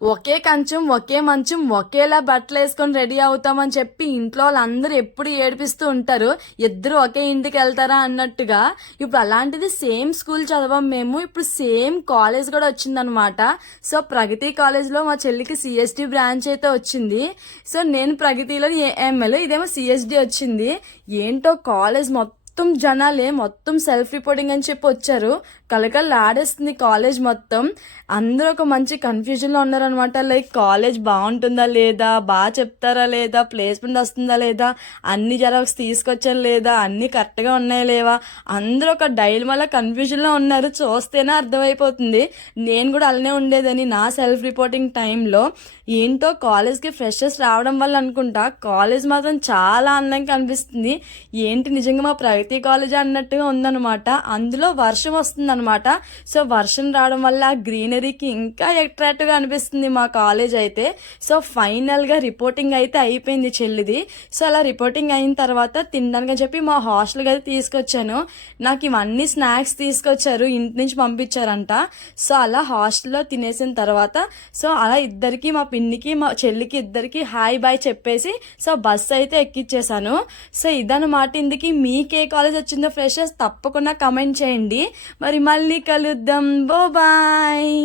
ఒకే కంచం ఒకే మంచం ఒకేలా బట్టలు వేసుకొని రెడీ అవుతామని చెప్పి ఇంట్లో వాళ్ళందరూ ఎప్పుడు ఏడిపిస్తూ ఉంటారు, ఇద్దరు ఒకే ఇంటికి వెళ్తారా అన్నట్టుగా. ఇప్పుడు అలాంటిది సేమ్ స్కూల్ చదవం మేము, ఇప్పుడు సేమ్ కాలేజ్ కూడా వచ్చిందనమాట. సో ప్రగతి కాలేజ్లో మా చెల్లికి సిఎస్డి బ్రాంచ్ అయితే వచ్చింది. సో నేను ప్రగతిలో ఏఎంఎల్, ఇదేమో సిఎస్డి వచ్చింది. ఏంటో కాలేజ్ మొత్తం జనాలే మొత్తం సెల్ఫ్ రిపోర్టింగ్ అని చెప్పి వచ్చారు. కలకల్లా ఆడేస్తుంది కాలేజ్ మొత్తం. అందరూ ఒక మంచి కన్ఫ్యూజన్లో ఉన్నారనమాట. లైక్ కాలేజ్ బాగుంటుందా లేదా, బాగా చెప్తారా లేదా, ప్లేస్మెంట్ వస్తుందా లేదా, అన్ని జెరాక్స్ తీసుకొచ్చాను లేదా, అన్నీ కరెక్ట్గా ఉన్నాయా లేవా, అందరూ ఒక డైలమాలో కన్ఫ్యూజన్లో ఉన్నారు. చూస్తేనే అర్థమైపోతుంది. నేను కూడా అలానే ఉండేదని నా సెల్ఫ్ రిపోర్టింగ్ టైంలో. ఏంటో కాలేజ్కి ఫ్రెషర్స్ రావడం వల్ల అనుకుంటా కాలేజ్ మాత్రం చాలా అందంగా కనిపిస్తుంది. ఏంటి నిజంగా మా ప్రగతి కాలేజ్ అన్నట్టుగా ఉందన్నమాట. అందులో వర్షం వస్తుంది అనమాట. సో వర్షం రావడం వల్ల గ్రీనరీకి ఇంకా అట్రాక్టివ్గా అనిపిస్తుంది మా కాలేజ్ అయితే. సో ఫైనల్గా రిపోర్టింగ్ అయితే అయిపోయింది చెల్లిది. సో అలా రిపోర్టింగ్ అయిన తర్వాత తినడానికి అని చెప్పి మా హాస్టల్కి అయితే తీసుకొచ్చాను. నాకు ఇవన్నీ స్నాక్స్ తీసుకొచ్చారు, ఇంటి నుంచి పంపించారంట. సో అలా హాస్టల్లో తినేసిన తర్వాత సో అలా ఇద్దరికి, మా పిన్నికి మా చెల్లికి ఇద్దరికి హాయ్ బాయ్ చెప్పేసి సో బస్సు అయితే ఎక్కిచ్చేసాను. సో ఇదన్నమాట. ఇందుకి మీకే కాలేజ్ వచ్చిందో ఫ్రెషర్స్ తప్పకుండా కమెంట్ చేయండి. మరి మళ్ళీ కలుద్దాం. బాయ్.